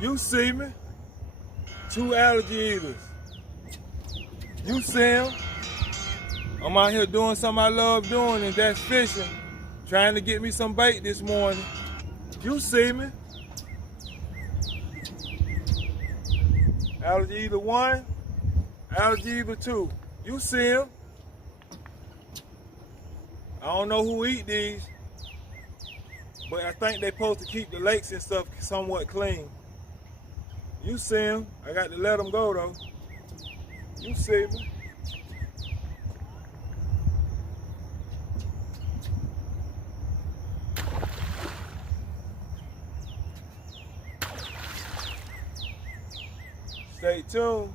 You see me? Two allergy eaters. You see them? I'm out here doing something I love doing, and that's fishing. Trying to get me some bait this morning. You see me? Allergy eater 1, allergy eater 2. You see them? I don't know who eat these, but I think they're supposed to keep the lakes and stuff somewhat clean. You see them. I got to let them go though. You see me. Stay tuned.